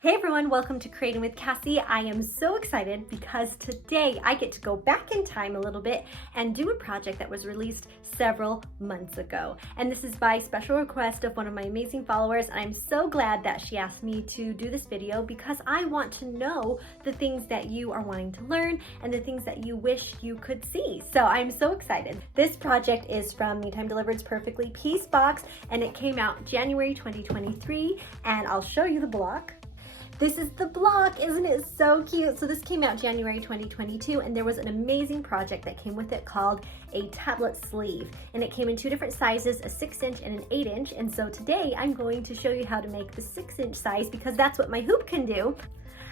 Hey everyone, welcome to Creating with Cassie. I am so excited because today I get to go back in time a little bit and do a project that was released several months ago. And this is by special request of one of my amazing followers. And I'm so glad that she asked me to do this video because I want to know the things that you are wanting to learn and the things that you wish you could see. So I'm so excited. This project is from Me Time Delivered's Perfectly Piece box and it came out January 2023, and I'll show you the block. This is the block, isn't it so cute? So this came out January 2022, and there was an amazing project that came with it called a tablet sleeve. And it came in two different sizes, a 6-inch and an 8-inch. And so today I'm going to show you how to make the 6-inch size because that's what my hoop can do.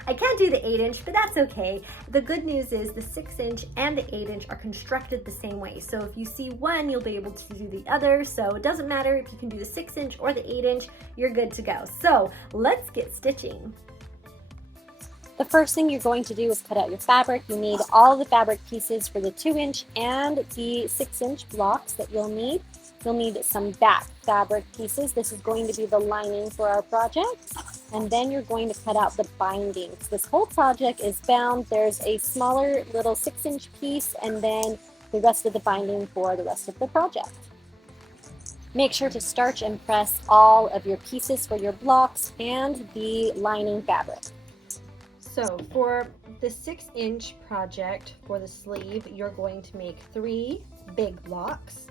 I can't do the 8-inch, but that's okay. The good news is the 6-inch and the 8-inch are constructed the same way. So if you see one, you'll be able to do the other. So it doesn't matter if you can do the 6-inch or the 8-inch, you're good to go. So let's get stitching. The first thing you're going to do is cut out your fabric. You need all the fabric pieces for the 2-inch and the 6-inch blocks that you'll need. You'll need some back fabric pieces. This is going to be the lining for our project. And then you're going to cut out the bindings. This whole project is bound. There's a smaller little 6-inch piece and then the rest of the binding for the rest of the project. Make sure to starch and press all of your pieces for your blocks and the lining fabric. So for the 6-inch project for the sleeve, you're going to make 3 big blocks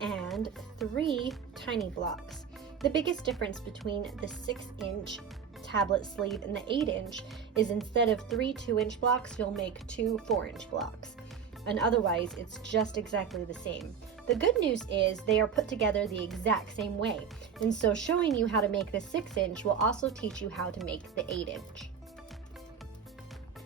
and 3 tiny blocks. The biggest difference between the 6-inch tablet sleeve and the 8-inch is instead of 3 2-inch blocks, you'll make 2 4-inch blocks. And otherwise, it's just exactly the same. The good news is they are put together the exact same way. And so showing you how to make the 6-inch will also teach you how to make the 8-inch.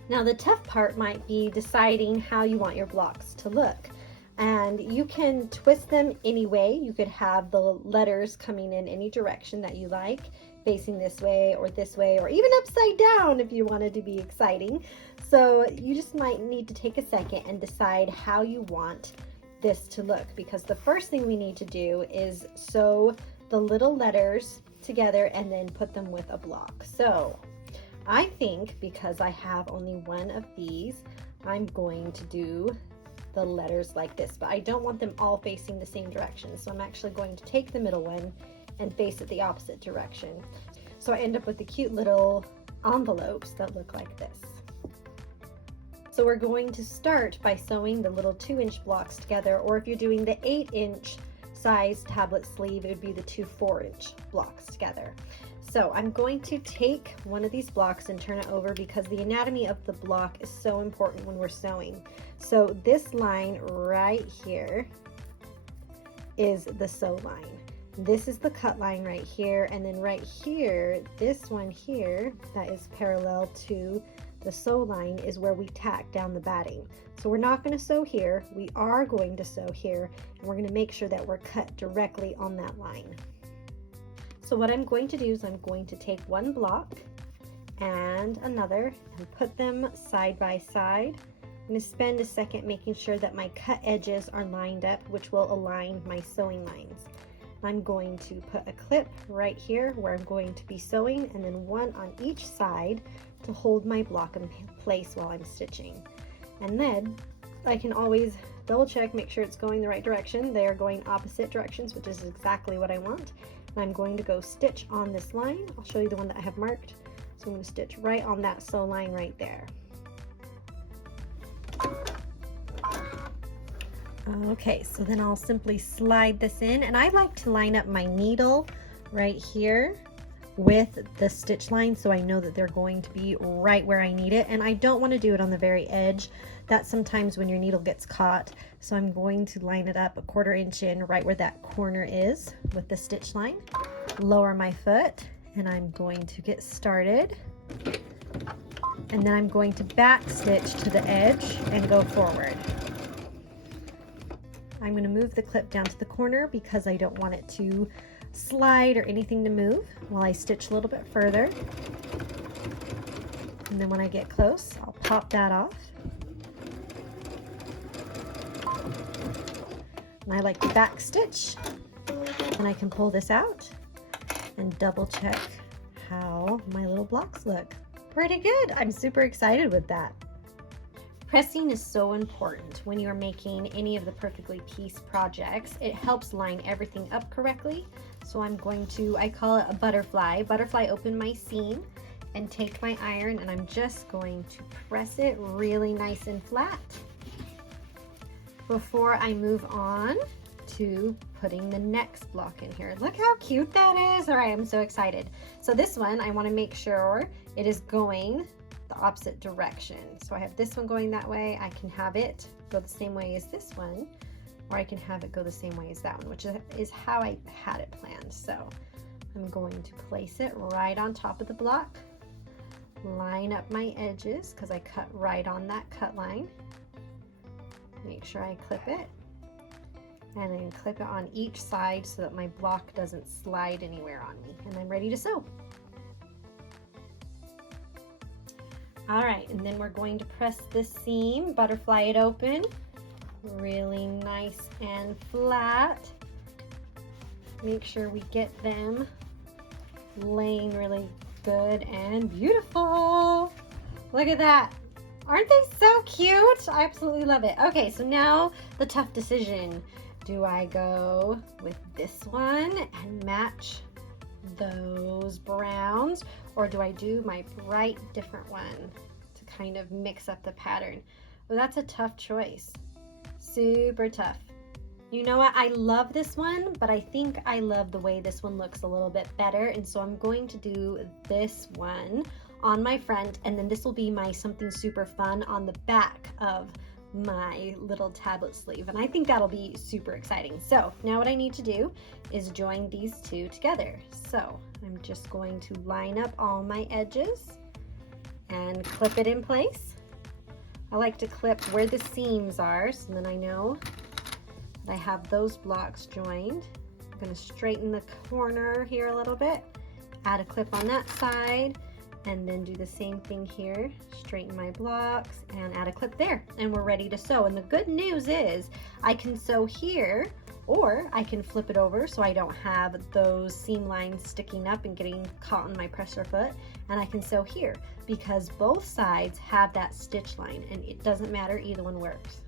Now the tough part might be deciding how you want your blocks to look. And you can twist them any way. You could have the letters coming in any direction that you like, facing this way, or even upside down if you wanted to be exciting. So you just might need to take a second and decide how you want this to look, because the first thing we need to do is sew the little letters together and then put them with a block. So I think because I have only one of these, I'm going to do the letters like this, but I don't want them all facing the same direction. So I'm actually going to take the middle one and face it the opposite direction. So I end up with the cute little envelopes that look like this. So we're going to start by sewing the little 2-inch blocks together, or if you're doing the 8-inch size tablet sleeve, it would be the 2 4-inch blocks together. So I'm going to take one of these blocks and turn it over because the anatomy of the block is so important when we're sewing. So this line right here is the sew line. This is the cut line right here, and then right here, this one here that is parallel to the sew line is where we tack down the batting. So we're not going to sew here, we are going to sew here, and we're going to make sure that we're cut directly on that line. So what I'm going to do is I'm going to take one block and another and put them side by side. I'm going to spend a second making sure that my cut edges are lined up, which will align my sewing lines. I'm going to put a clip right here where I'm going to be sewing, and then one on each side to hold my block in place while I'm stitching. And then I can always double check, make sure it's going the right direction. They are going opposite directions, which is exactly what I want. And I'm going to go stitch on this line. I'll show you the one that I have marked. So I'm going to stitch right on that sew line right there. Okay, so then I'll simply slide this in, and I like to line up my needle right here with the stitch line so I know that they're going to be right where I need it, and I don't want to do it on the very edge. That's sometimes when your needle gets caught. So I'm going to line it up a 1/4 inch in right where that corner is with the stitch line. Lower my foot, and I'm going to get started, and then I'm going to back stitch to the edge and go forward. I'm going to move the clip down to the corner because I don't want it to slide or anything to move while I stitch a little bit further. And then when I get close, I'll pop that off. And I like to back stitch, and I can pull this out and double check how my little blocks look. Pretty good. I'm super excited with that. Pressing is so important when you're making any of the perfectly pieced projects. It helps line everything up correctly. So I'm going to, I call it a butterfly open my seam and take my iron, and I'm just going to press it really nice and flat before I move on to putting the next block in here. Look how cute that is. All right, I'm so excited. So this one, I want to make sure it is going the opposite direction. So I have this one going that way. I can have it go the same way as this one, or I can have it go the same way as that one, which is how I had it planned. So I'm going to place it right on top of the block, line up my edges because I cut right on that cut line. Make sure I clip it, and then clip it on each side so that my block doesn't slide anywhere on me, and I'm ready to sew. All right, and then we're going to press this seam, butterfly it open, really nice and flat. Make sure we get them laying really good and beautiful. Look at that. Aren't they so cute? I absolutely love it. Okay, so now the tough decision. Do I go with this one and match those browns, or do I do my bright different one to kind of mix up the pattern? Well, that's a tough choice. Super tough. You know what? I love this one, but I think I love the way this one looks a little bit better, and so I'm going to do this one on my front, and then this will be my something super fun on the back of my little tablet sleeve, and I think that'll be super exciting. So now what I need to do is join these two together. So I'm just going to line up all my edges and clip it in place. I like to clip where the seams are, so then I know that I have those blocks joined. I'm going to straighten the corner here a little bit, add a clip on that side, and then do the same thing here, straighten my blocks and add a clip there, and we're ready to sew. And the good news is I can sew here, or I can flip it over so I don't have those seam lines sticking up and getting caught on my presser foot, and I can sew here because both sides have that stitch line, and it doesn't matter, either one works.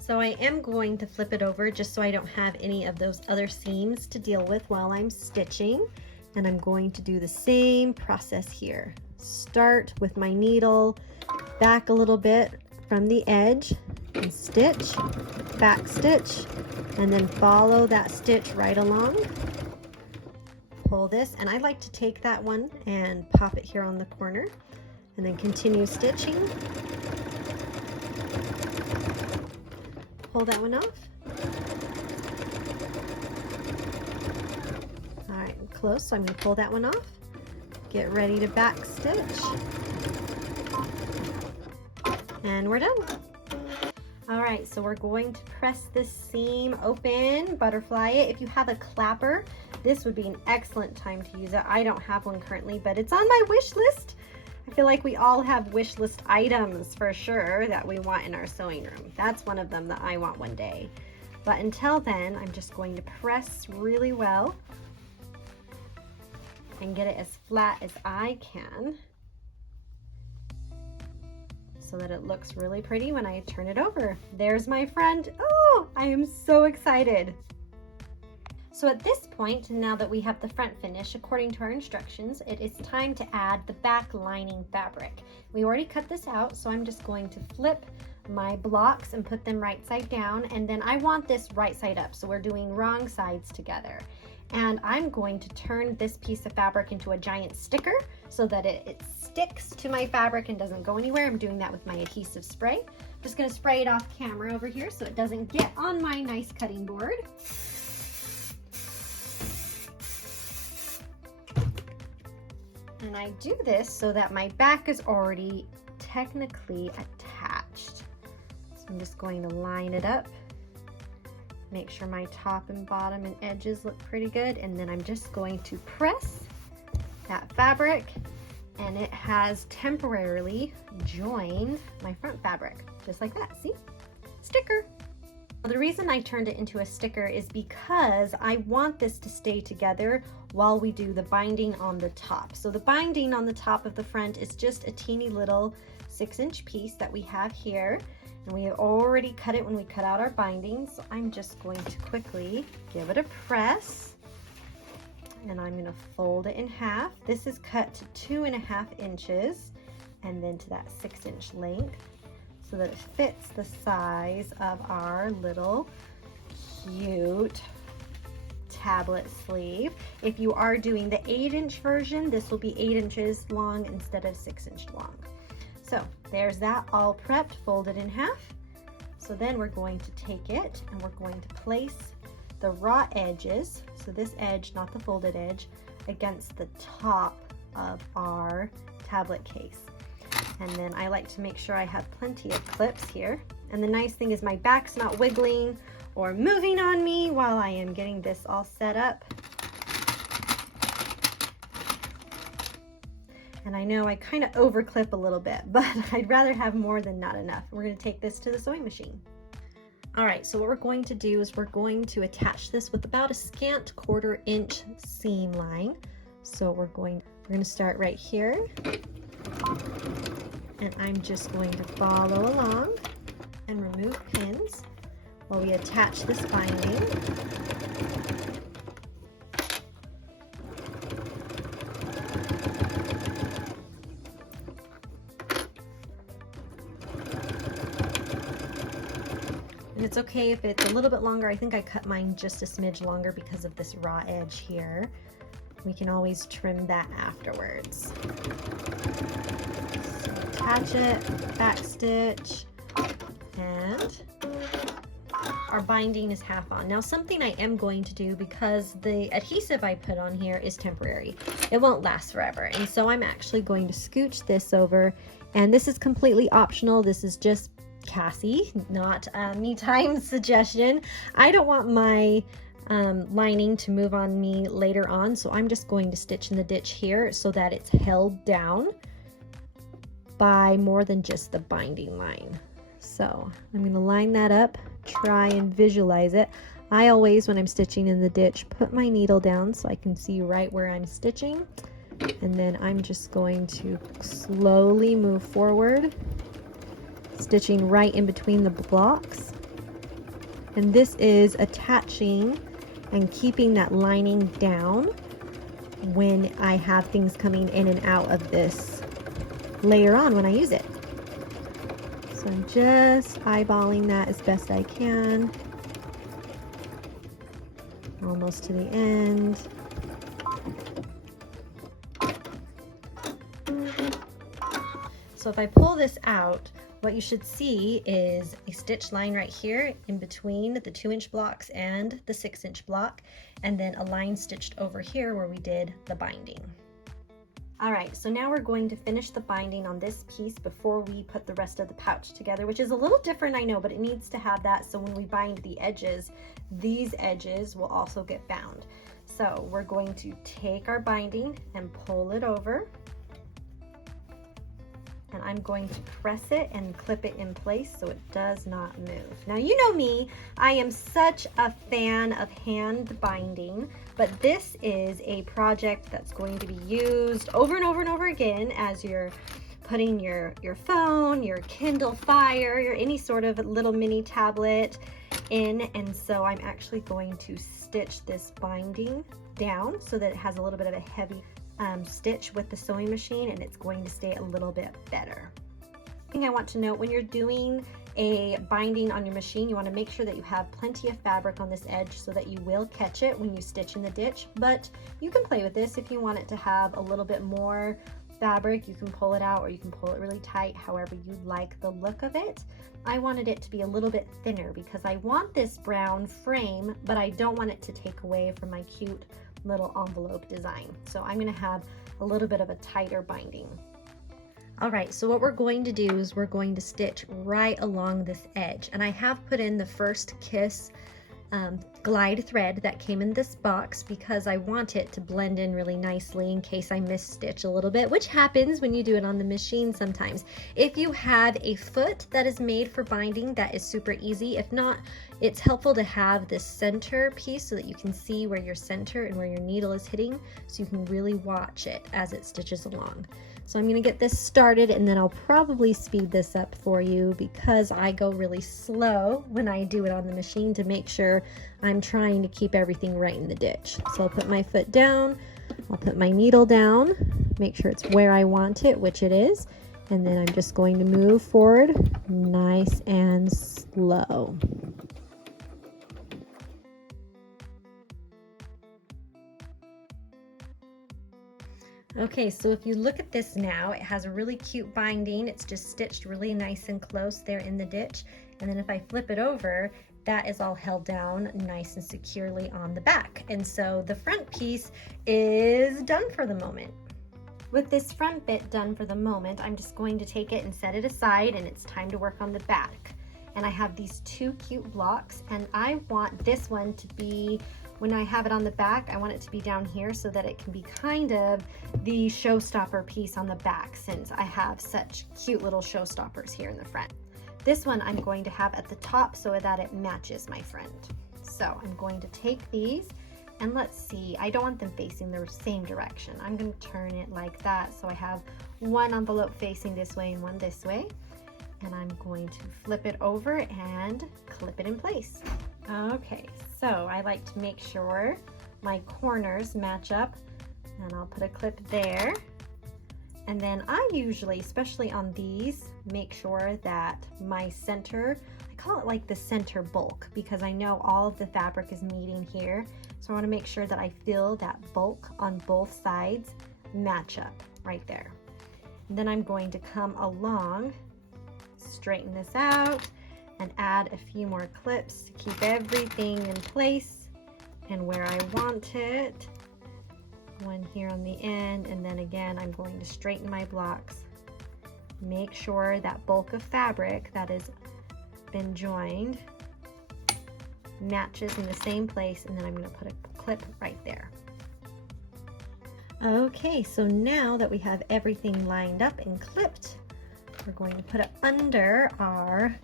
So I am going to flip it over just so I don't have any of those other seams to deal with while I'm stitching. And I'm going to do the same process here. Start with my needle back a little bit from the edge and stitch, back stitch, and then follow that stitch right along. Pull this, and I like to take that one and pop it here on the corner, and then continue stitching. Pull that one off. Close, so I'm going to pull that one off, get ready to back stitch, and we're done. All right, so we're going to press this seam open, butterfly it. If you have a clapper, this would be an excellent time to use it. I don't have one currently, but it's on my wish list. I feel like we all have wish list items for sure that we want in our sewing room. That's one of them that I want one day. But until then, I'm just going to press really well and get it as flat as I can so that it looks really pretty when I turn it over. There's my front. Oh, I am so excited. So at this point, now that we have the front finish, according to our instructions, it is time to add the back lining fabric. We already cut this out, so I'm just going to flip my blocks and put them right side down, and then I want this right side up, so we're doing wrong sides together. And I'm going to turn this piece of fabric into a giant sticker so that it sticks to my fabric and doesn't go anywhere. I'm doing that with my adhesive spray. Just gonna spray it off camera over here so it doesn't get on my nice cutting board. And I do this so that my back is already technically attached. So I'm just going to line it up. Make sure my top and bottom and edges look pretty good, and then I'm just going to press that fabric, and it has temporarily joined my front fabric, just like that. See? Sticker. The reason I turned it into a sticker is because I want this to stay together while we do the binding on the top. So the binding on the top of the front is just a teeny little 6-inch piece that we have here. And we have already cut it when we cut out our binding. So I'm just going to quickly give it a press. And I'm going to fold it in half. This is cut to 2.5 inches and then to that 6-inch length, so that it fits the size of our little cute tablet sleeve. If you are doing the 8-inch version, this will be 8 inches long instead of 6-inch long. So there's that all prepped, folded in half. So then we're going to take it and we're going to place the raw edges, so this edge, not the folded edge, against the top of our tablet case. And then I like to make sure I have plenty of clips here. And the nice thing is my back's not wiggling or moving on me while I am getting this all set up. And I know I kind of over clip a little bit, but I'd rather have more than not enough. We're going to take this to the sewing machine. All right, so what we're going to do is we're going to attach this with about a scant 1/4 inch seam line. So we're going to start right here. And I'm just going to follow along and remove pins while we attach this binding. And it's okay if it's a little bit longer. I think I cut mine just a smidge longer because of this raw edge here. We can always trim that afterwards. So attach it, back stitch, and our binding is half on. Now something I am going to do, because the adhesive I put on here is temporary, it won't last forever, and so I'm actually going to scooch this over, and this is completely optional. This is just Cassie, not me time's suggestion. I don't want my lining to move on me later on, so I'm just going to stitch in the ditch here so that it's held down by more than just the binding line. So I'm going to line that up, try and visualize it. I always, when I'm stitching in the ditch, put my needle down so I can see right where I'm stitching, and then I'm just going to slowly move forward, stitching right in between the blocks. And this is attaching and keeping that lining down when I have things coming in and out of this later on when I use it. So I'm just eyeballing that as best I can. Almost to the end. So if I pull this out, what you should see is a stitch line right here in between the 2-inch blocks and the 6-inch block, and then a line stitched over here where we did the binding. All right, so now we're going to finish the binding on this piece before we put the rest of the pouch together, which is a little different, I know, but it needs to have that, so when we bind the edges, these edges will also get bound. So we're going to take our binding and pull it over, and I'm going to press it and clip it in place so it does not move. Now you know me, I am such a fan of hand binding, but this is a project that's going to be used over and over and over again as you're putting your phone, your Kindle Fire, your any sort of little mini tablet in, and so I'm actually going to stitch this binding down so that it has a little bit of a heavy stitch with the sewing machine, and it's going to stay a little bit better. Thing I want to note, when you're doing a binding on your machine, you want to make sure that you have plenty of fabric on this edge so that you will catch it when you stitch in the ditch, but you can play with this. If you want it to have a little bit more fabric, you can pull it out or you can pull it really tight, however you like the look of it. I wanted it to be a little bit thinner because I want this brown frame, but I don't want it to take away from my cute little envelope design. So I'm going to have a little bit of a tighter binding. All right, so what we're going to do is we're going to stitch right along this edge, and I have put in the First Kiss glide thread that came in this box because I want it to blend in really nicely in case I miss stitch a little bit, which happens when you do it on the machine sometimes. If you have a foot that is made for binding, that is super easy. If not, It's helpful to have this center piece so that you can see where your center and where your needle is hitting, so you can really watch it as it stitches along. So I'm going to get this started, and then I'll probably speed this up for you because I go really slow when I do it on the machine to make sure I'm trying to keep everything right in the ditch. So I'll put my foot down, I'll put my needle down, make sure it's where I want it, which it is, and then I'm just going to move forward nice and slow. Okay, so if you look at this now, it has a really cute binding. It's just stitched really nice and close there in the ditch. And then if I flip it over, that is all held down nice and securely on the back. And so the front piece is done for the moment. With this front bit done for the moment, I'm just going to take it and set it aside, and it's time to work on the back. And I have these two cute blocks, and I want this one to be, when I have it on the back, I want it to be down here so that it can be kind of the showstopper piece on the back, since I have such cute little showstoppers here in the front. This one I'm going to have at the top so that it matches my front. So I'm going to take these, and let's see, I don't want them facing the same direction. I'm going to turn it like that so I have one envelope facing this way and one this way. And I'm going to flip it over and clip it in place. Okay, so I like to make sure my corners match up, and I'll put a clip there. And then I usually, especially on these, make sure that my center, I call it like the center bulk, because I know all of the fabric is meeting here. So I want to make sure that I feel that bulk on both sides match up right there. And then I'm going to come along, straighten this out, and add a few more clips to keep everything in place and where I want it. One here on the end, and then again I'm going to straighten my blocks, make sure that bulk of fabric that has been joined matches in the same place, and then I'm going to put a clip right there. Okay, so now that we have everything lined up and clipped, we're going to put it under our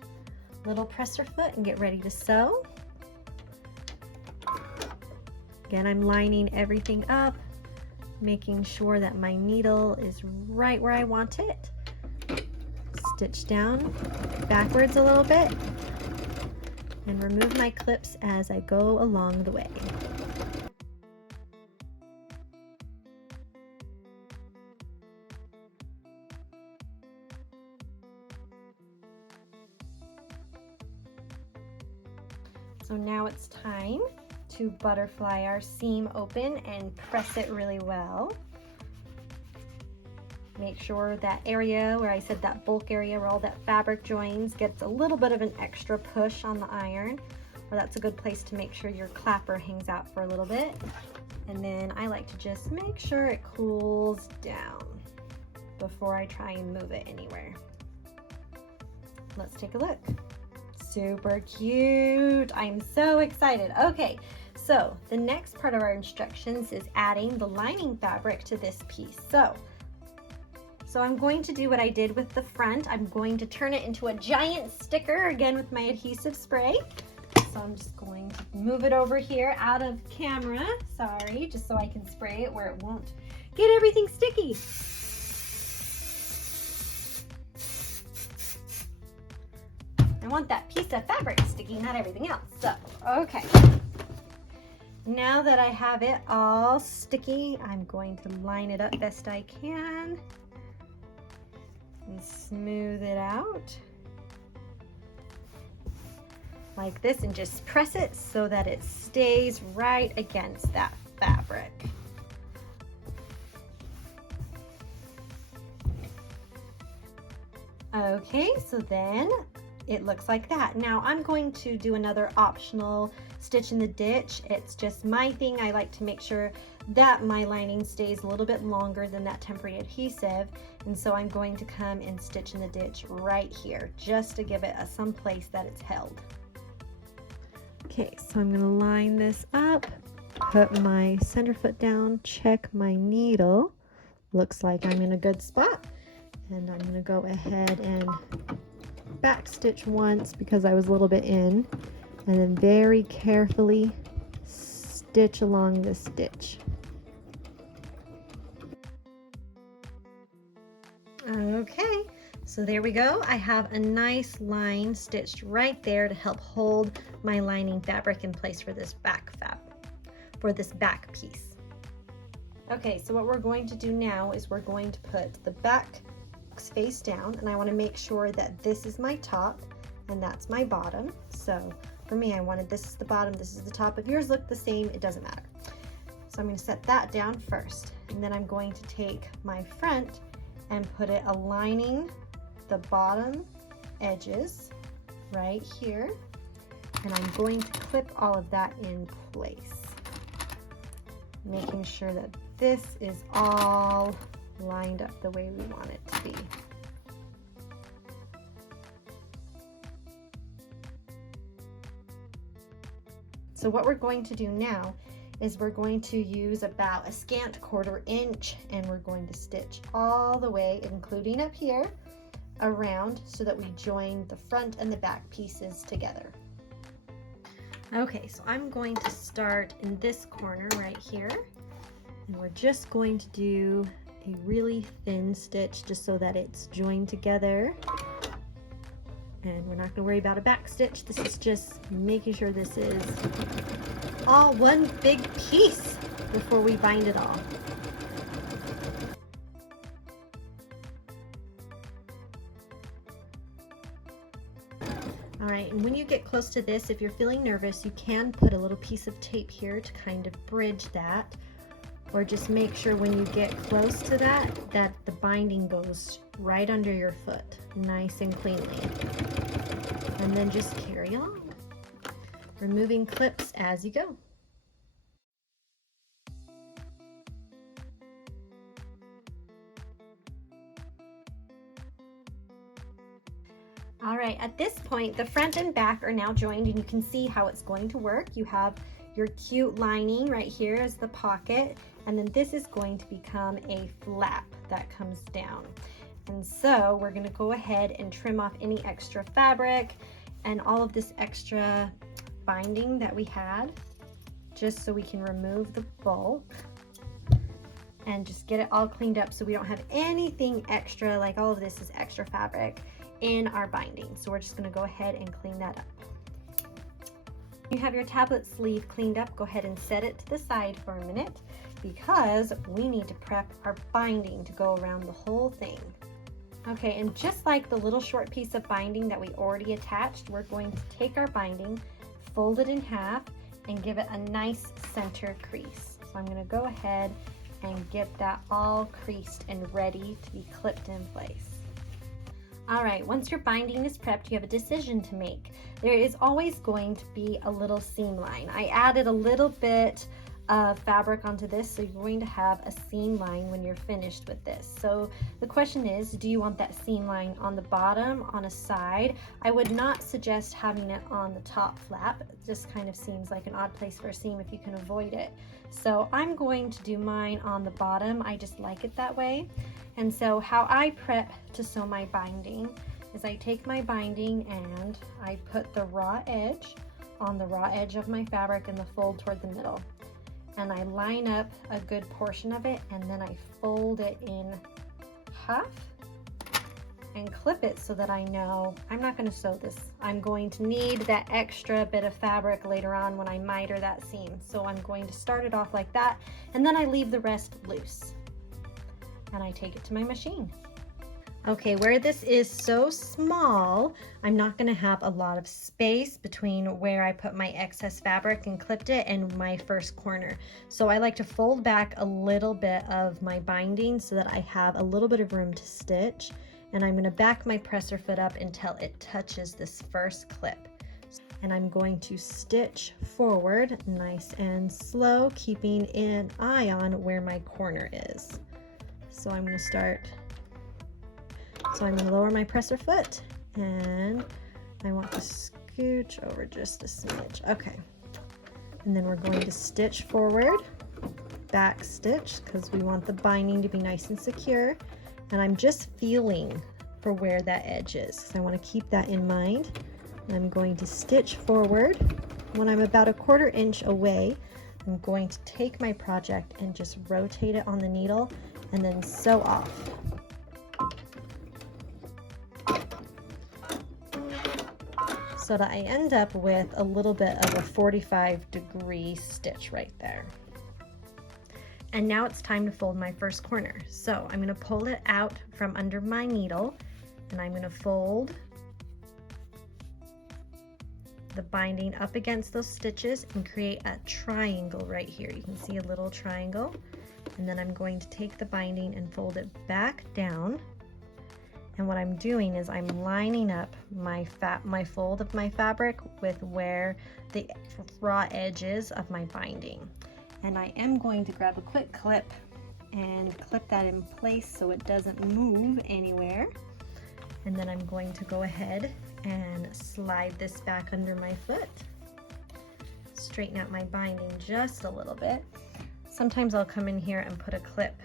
little presser foot and get ready to sew. Again, I'm lining everything up, making sure that my needle is right where I want it. Stitch down backwards a little bit and remove my clips as I go along the way. So now it's time to butterfly our seam open and press it really well. Make sure that area where I said that bulk area where all that fabric joins gets a little bit of an extra push on the iron, or that's a good place to make sure your clapper hangs out for a little bit. And then I like to just make sure it cools down before I try and move it anywhere. Let's take a look. Super cute. I'm so excited. Okay, so the next part of our instructions is adding the lining fabric to this piece. So I'm going to do what I did with the front. I'm going to turn it into a giant sticker again with my adhesive spray. So I'm just going to move it over here out of camera, sorry, just so I can spray it where it won't get everything sticky. I want that piece of fabric sticky, not everything else. So, okay. Now that I have it all sticky, I'm going to line it up best I can and smooth it out like this, and just press it so that it stays right against that fabric. Okay, so then it looks like that. Now I'm going to do another optional stitch in the ditch. It's just my thing. I like to make sure that my lining stays a little bit longer than that temporary adhesive, and so I'm going to come and stitch in the ditch right here just to give it some place that it's held. Okay, so I'm going to line this up, put my center foot down, check my needle. Looks like I'm in a good spot, and I'm going to go ahead and back stitch once because I was a little bit in, and then very carefully stitch along this stitch. Okay, so there we go. I have a nice line stitched right there to help hold my lining fabric in place for this back piece. Okay, so what we're going to do now is we're going to put the back face down, and I want to make sure that this is my top and that's my bottom. So for me, I wanted this is the bottom, this is the top. If yours look the same, it doesn't matter. So I'm going to set that down first, and then I'm going to take my front and put it aligning the bottom edges right here, and I'm going to clip all of that in place, making sure that this is all lined up the way we want it to be. So what we're going to do now is we're going to use about a scant 1/4 inch, and we're going to stitch all the way, including up here, around so that we join the front and the back pieces together. Okay, so I'm going to start in this corner right here, and we're just going to do a really thin stitch just so that it's joined together. And we're not going to worry about a back stitch. This is just making sure this is all one big piece before we bind it all. All right, and when you get close to this, if you're feeling nervous, you can put a little piece of tape here to kind of bridge that, or just make sure when you get close to that, that the binding goes right under your foot, nice and cleanly. And then just carry on, removing clips as you go. All right, at this point, the front and back are now joined, and you can see how it's going to work. You have your cute lining right here as the pocket, and then this is going to become a flap that comes down. And so we're going to go ahead and trim off any extra fabric and all of this extra binding that we had, just so we can remove the bulk and just get it all cleaned up so we don't have anything extra, like all of this is extra fabric in our binding. So we're just going to go ahead and clean that up. You have your tablet sleeve cleaned up, go ahead and set it to the side for a minute, because we need to prep our binding to go around the whole thing. Okay, and just like the little short piece of binding that we already attached, we're going to take our binding, fold it in half, and give it a nice center crease. So I'm going to go ahead and get that all creased and ready to be clipped in place. All right, once your binding is prepped, you have a decision to make. There is always going to be a little seam line. I added a little bit of fabric onto this, so you're going to have a seam line when you're finished with this. So the question is, do you want that seam line on the bottom, on a side? I would not suggest having it on the top flap. It just kind of seems like an odd place for a seam if you can avoid it. So I'm going to do mine on the bottom. I just like it that way. And so how I prep to sew my binding is I take my binding and I put the raw edge on the raw edge of my fabric and the fold toward the middle. And I line up a good portion of it, and then I fold it in half and clip it so that I know I'm not going to sew this. I'm going to need that extra bit of fabric later on when I miter that seam. So I'm going to start it off like that, and then I leave the rest loose. And I take it to my machine. Okay, where this is so small, I'm not going to have a lot of space between where I put my excess fabric and clipped it and my first corner. So I like to fold back a little bit of my binding so that I have a little bit of room to stitch. And I'm going to back my presser foot up until it touches this first clip. And I'm going to stitch forward nice and slow, keeping an eye on where my corner is. So I'm going to start. So I'm going to lower my presser foot, and I want to scooch over just a smidge. Okay. And then we're going to stitch forward, back stitch, because we want the binding to be nice and secure. And I'm just feeling for where that edge is, because I want to keep that in mind I'm going to stitch forward. When I'm about a 1/4 inch away, I'm going to take my project and just rotate it on the needle and then sew off. So that I end up with a little bit of a 45-degree stitch right there. And now it's time to fold my first corner. So I'm going to pull it out from under my needle and I'm going to fold the binding up against those stitches and create a triangle right here. You can see a little triangle. And then I'm going to take the binding and fold it back down. And what I'm doing is I'm lining up my fold of my fabric with where the raw edge is of my binding. And I am going to grab a quick clip and clip that in place so it doesn't move anywhere. And then I'm going to go ahead and slide this back under my foot. Straighten out my binding just a little bit. Sometimes I'll come in here and put a clip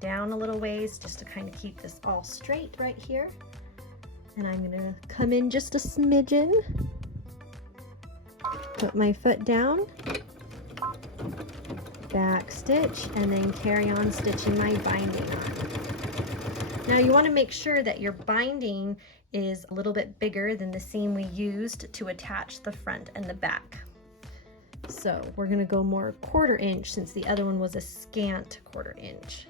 down a little ways just to kind of keep this all straight right here. And I'm gonna come in just a smidgen, put my foot down, back stitch, and then carry on stitching my binding on. Now you want to make sure that your binding is a little bit bigger than the seam we used to attach the front and the back. So we're gonna go more 1/4 inch since the other one was a scant 1/4 inch.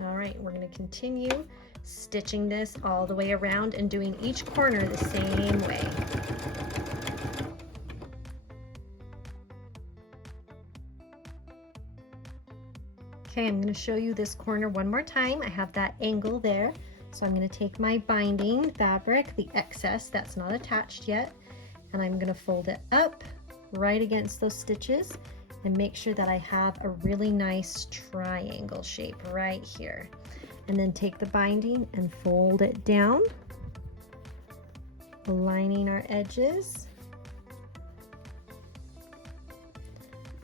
All right, we're going to continue stitching this all the way around and doing each corner the same way. Okay, I'm going to show you this corner one more time. I have that angle there. So I'm going to take my binding fabric, the excess that's not attached yet, and I'm going to fold it up right against those stitches and make sure that I have a really nice triangle shape right here. And then take the binding and fold it down, aligning our edges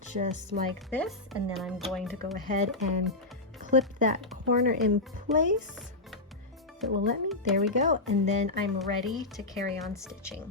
just like this. And then I'm going to go ahead and clip that corner in place. If it will let me, there we go. And then I'm ready to carry on stitching.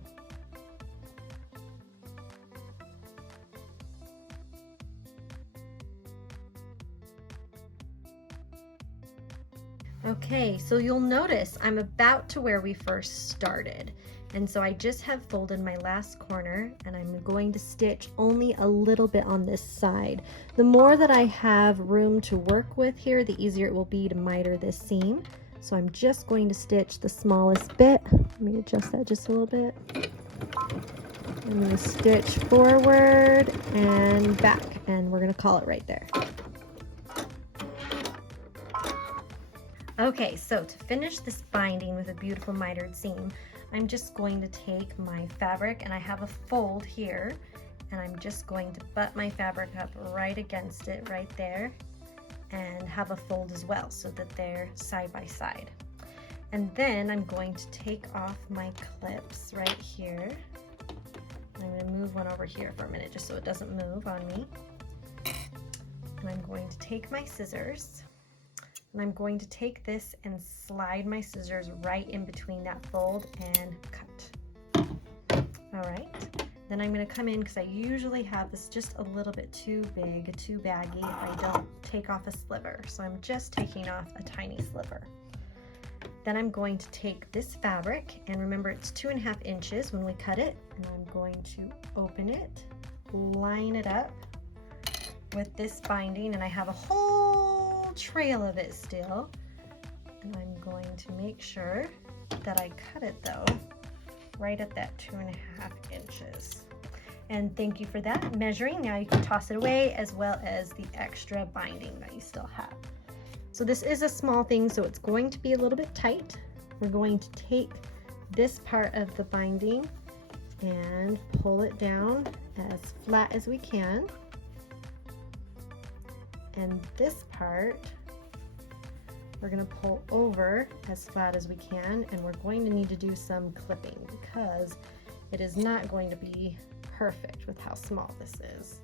Okay, so you'll notice I'm about to where we first started. And so I just have folded my last corner and I'm going to stitch only a little bit on this side. The more that I have room to work with here, the easier it will be to miter this seam. So I'm just going to stitch the smallest bit. Let me adjust that just a little bit. I'm going to stitch forward and back, and we're going to call it right there. Okay, so to finish this binding with a beautiful mitered seam, I'm just going to take my fabric, and I have a fold here, and I'm just going to butt my fabric up right against it right there and have a fold as well so that they're side by side. And then I'm going to take off my clips right here. I'm going to move one over here for a minute just so it doesn't move on me. And I'm going to take my scissors. And I'm going to take this and slide my scissors right in between that fold and cut. All right, then I'm going to come in because I usually have this just a little bit too big, too baggy if I don't take off a sliver. So I'm just taking off a tiny sliver. Then I'm going to take this fabric, and remember it's 2.5 inches when we cut it, and I'm going to open it, line it up with this binding, and I have a whole trail of it still, and I'm going to make sure that I cut it though right at that 2.5 inches. And thank you for that measuring. Now you can toss it away as well as the extra binding that you still have. So this is a small thing, so it's going to be a little bit tight. We're going to take this part of the binding and pull it down as flat as we can. And this part we're going to pull over as flat as we can, and we're going to need to do some clipping because it is not going to be perfect with how small this is.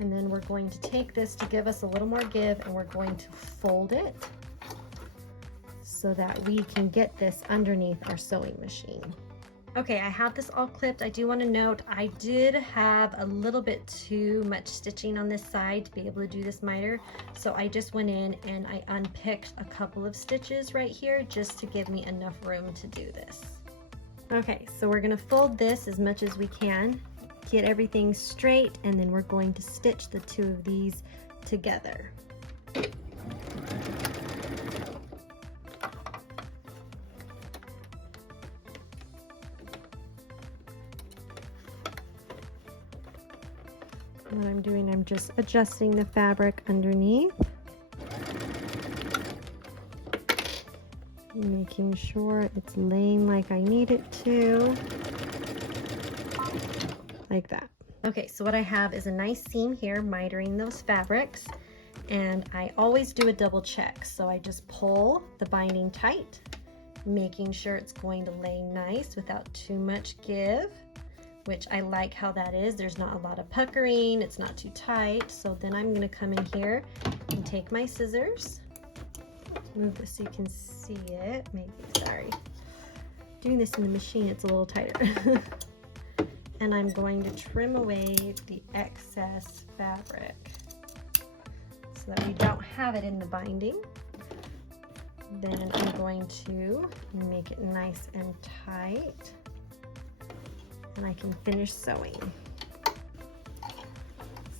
And then we're going to take this to give us a little more give, and we're going to fold it so that we can get this underneath our sewing machine. Okay, I have this all clipped. I do want to note I did have a little bit too much stitching on this side to be able to do this miter, so I just went in and I unpicked a couple of stitches right here just to give me enough room to do this. Okay, so we're going to fold this as much as we can, get everything straight, and then we're going to stitch the two of these together. What I'm doing, I'm just adjusting the fabric underneath, making sure it's laying like I need it to, like that. Okay, so what I have is a nice seam here, mitering those fabrics, and I always do a double check. So I just pull the binding tight, making sure it's going to lay nice without too much give, which I like how that is. There's not a lot of puckering, it's not too tight. So then I'm gonna come in here and take my scissors, move this so you can see it, maybe, sorry. Doing this in the machine, it's a little tighter. And I'm going to trim away the excess fabric so that we don't have it in the binding. Then I'm going to make it nice and tight, and I can finish sewing.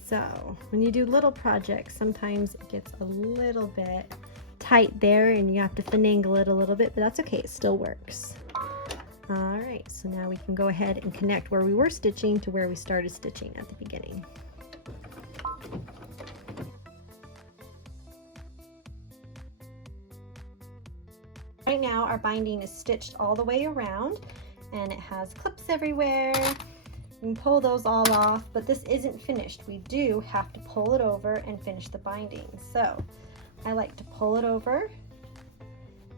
So when you do little projects, sometimes it gets a little bit tight there and you have to finagle it a little bit, but that's okay, it still works. All right, so now we can go ahead and connect where we were stitching to where we started stitching at the beginning. Right now our binding is stitched all the way around and it has clips everywhere. You can pull those all off, but this isn't finished. We do have to pull it over and finish the binding. So I like to pull it over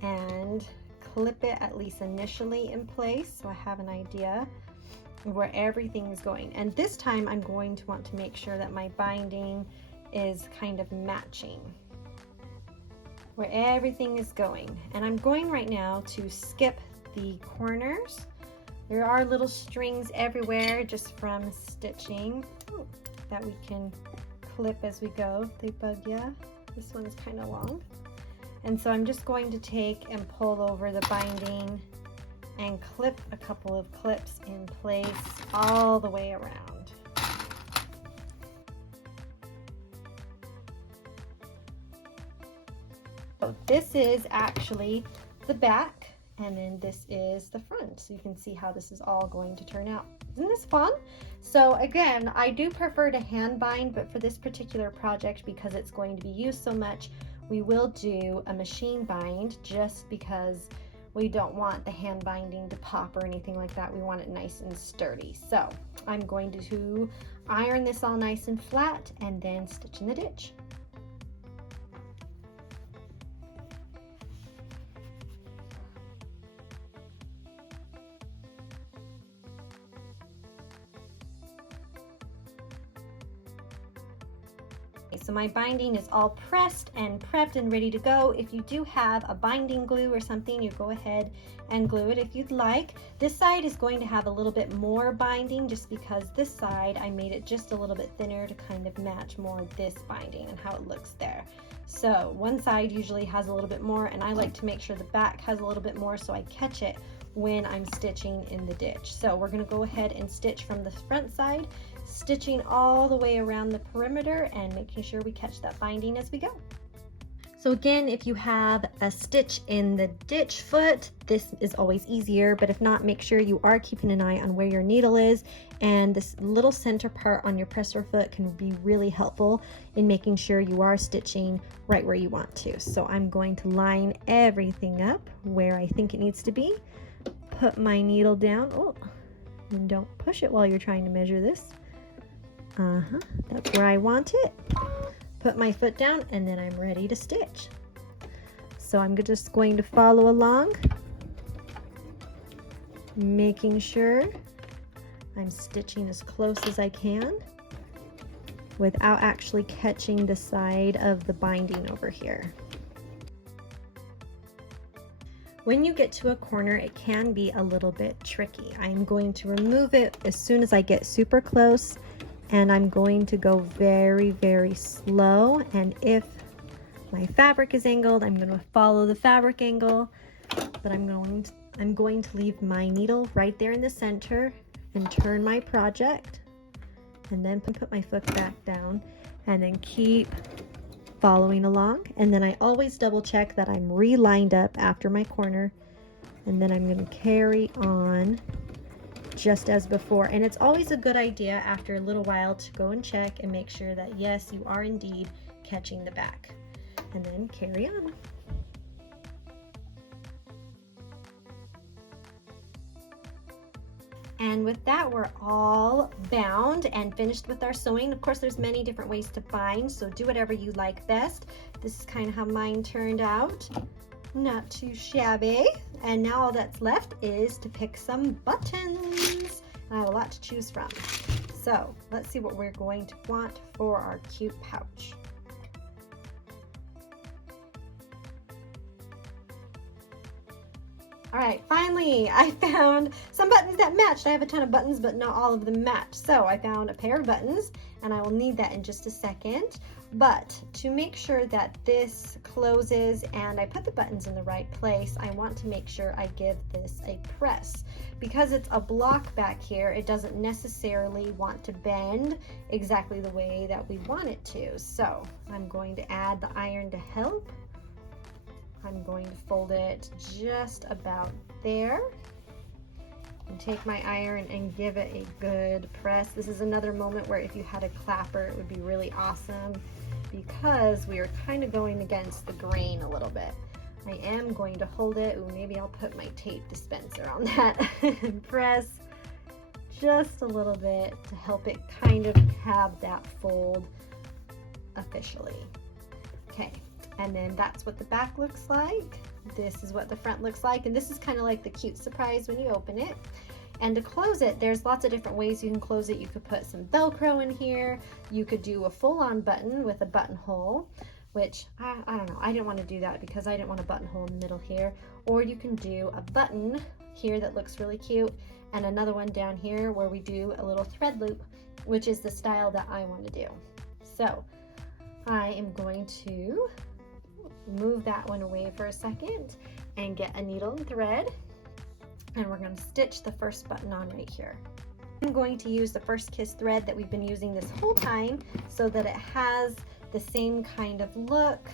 and clip it at least initially in place so I have an idea of where everything is going. And this time I'm going to want to make sure that my binding is kind of matching where everything is going. And I'm going right now to skip the corners. There are little strings everywhere just from stitching that we can clip as we go. They bug ya. This one's kind of long. And so I'm just going to take and pull over the binding and clip a couple of clips in place all the way around. So this is actually the back, and then this is the front. So you can see how this is all going to turn out. Isn't this fun? So again, I do prefer to hand bind, but for this particular project, because it's going to be used so much, we will do a machine bind just because we don't want the hand binding to pop or anything like that. We want it nice and sturdy. So I'm going to iron this all nice and flat and then stitch in the ditch. So my binding is all pressed and prepped and ready to go. If you do have a binding glue or something, you go ahead and glue it if you'd like. This side is going to have a little bit more binding just because this side I made it just a little bit thinner to kind of match more this binding and how it looks there. So one side usually has a little bit more, and I like to make sure the back has a little bit more so I catch it when I'm stitching in the ditch. So we're going to go ahead and stitch from the front side, stitching all the way around the perimeter and making sure we catch that binding as we go. So again, if you have a stitch in the ditch foot, this is always easier, but if not, make sure you are keeping an eye on where your needle is, and this little center part on your presser foot can be really helpful in making sure you are stitching right where you want to. So I'm going to line everything up where I think it needs to be, put my needle down, and don't push it while you're trying to measure this. That's where I want it. Put my foot down, and then I'm ready to stitch. So I'm just going to follow along, making sure I'm stitching as close as I can without actually catching the side of the binding over here. When you get to a corner, it can be a little bit tricky. I'm going to remove it as soon as I get super close, and I'm going to go very, very slow. And if my fabric is angled, I'm going to follow the fabric angle, but I'm going to leave my needle right there in the center and turn my project, and then put my foot back down, and then keep following along. And then I always double check that I'm re-lined up after my corner, and then I'm going to carry on just as before. And it's always a good idea after a little while to go and check and make sure that yes, you are indeed catching the back, and then carry on. And with that, we're all bound and finished with our sewing. Of course, there's many different ways to bind, so do whatever you like best. This is kind of how mine turned out. Not too shabby. And now all that's left is to pick some buttons. And I have a lot to choose from. So let's see what we're going to want for our cute pouch. All right, finally, I found some buttons that matched. I have a ton of buttons, but not all of them match. So I found a pair of buttons, and I will need that in just a second. But to make sure that this closes and I put the buttons in the right place, I want to make sure I give this a press. Because it's a block back here, it doesn't necessarily want to bend exactly the way that we want it to. So I'm going to add the iron to help. I'm going to fold it just about there and take my iron and give it a good press. This is another moment where if you had a clapper, it would be really awesome because we are kind of going against the grain a little bit. I am going to hold it. Ooh, maybe I'll put my tape dispenser on that and press just a little bit to help it kind of have that fold officially. Okay. And then that's what the back looks like. This is what the front looks like. And this is kind of like the cute surprise when you open it. And to close it, there's lots of different ways you can close it. You could put some Velcro in here. You could do a full-on button with a buttonhole, which I don't know. I didn't want to do that because I didn't want a buttonhole in the middle here. Or you can do a button here that looks really cute, and another one down here where we do a little thread loop, which is the style that I want to do. So I am going to move that one away for a second and get a needle and thread, and we're going to stitch the first button on right here. I'm going to use the First Kiss thread that we've been using this whole time so that it has the same kind of look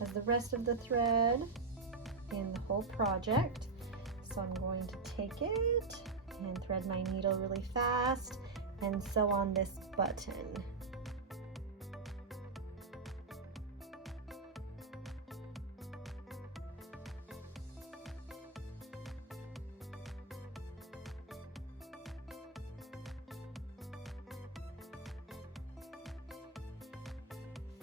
as the rest of the thread in the whole project. So I'm going to take it and thread my needle really fast and sew on this button.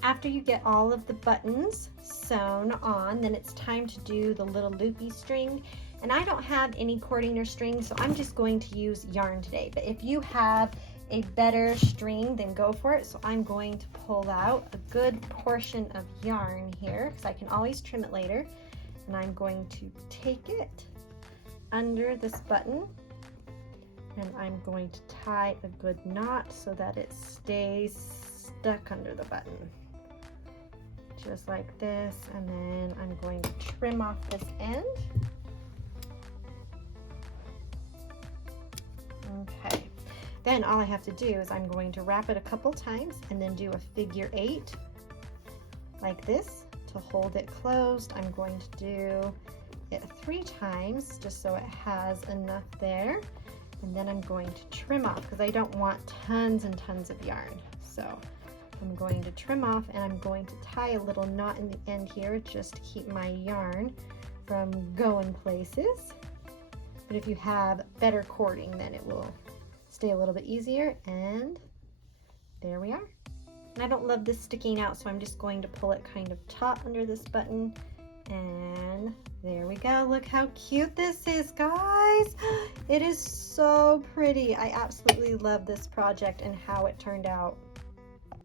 After you get all of the buttons sewn on, then it's time to do the little loopy string. And I don't have any cording or string, so I'm just going to use yarn today. But if you have a better string, then go for it. So I'm going to pull out a good portion of yarn here, because I can always trim it later. And I'm going to take it under this button, and I'm going to tie a good knot so that it stays stuck under the button. Just like this, and then I'm going to trim off this end. Okay, then all I have to do is I'm going to wrap it a couple times and then do a figure 8 like this to hold it closed. I'm going to do it 3 times just so it has enough there, and then I'm going to trim off because I don't want tons and tons of yarn. So I'm going to trim off, and I'm going to tie a little knot in the end here just to keep my yarn from going places. But if you have better cording, then it will stay a little bit easier, and there we are. And I don't love this sticking out, so I'm just going to pull it kind of taut under this button, and there we go. Look how cute this is, guys. It is so pretty. I absolutely love this project and how it turned out.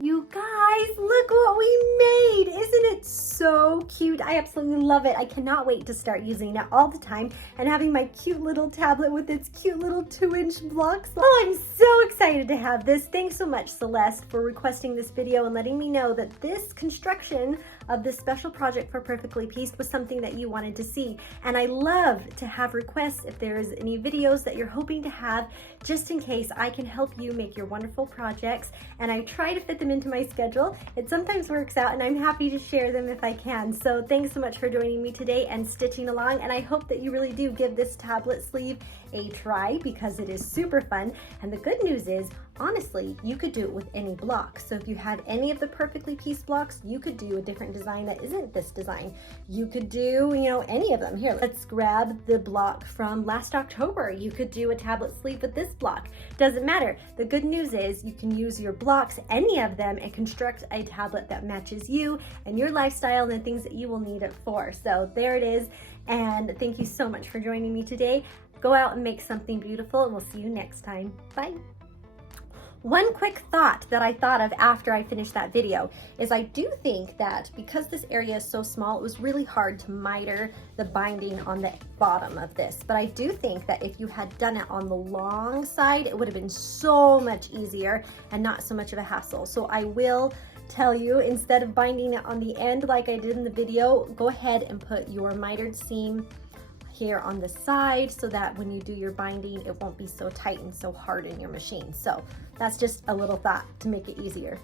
You guys, look what we made. Isn't it so cute? I absolutely love it. I cannot wait to start using it all the time and having my cute little tablet with its cute little 2-inch blocks. Oh, I'm so excited to have this. Thanks so much, Celeste, for requesting this video and letting me know that this construction of this special project for Perfectly Pieced was something that you wanted to see. And I love to have requests if there's any videos that you're hoping to have, just in case I can help you make your wonderful projects. And I try to fit them into my schedule. It sometimes works out, and I'm happy to share them if I can. So thanks so much for joining me today and stitching along, and I hope that you really do give this tablet sleeve a try because it is super fun. And the good news is, honestly, you could do it with any block. So if you had any of the Perfectly Pieced blocks, you could do a different design that isn't this design. You could do, any of them. Here, let's grab the block from last October. You could do a tablet sleeve with this block. Doesn't matter. The good news is you can use your blocks, any of them, and construct a tablet that matches you and your lifestyle and the things that you will need it for. So there it is. And thank you so much for joining me today. Go out and make something beautiful, and we'll see you next time. Bye. One quick thought that I thought of after I finished that video is I do think that because this area is so small, it was really hard to miter the binding on the bottom of this. But I do think that if you had done it on the long side, it would have been so much easier and not so much of a hassle. So I will tell you, instead of binding it on the end like I did in the video, go ahead and put your mitered seam here on the side so that when you do your binding, it won't be so tight and so hard in your machine. So that's just a little thought to make it easier.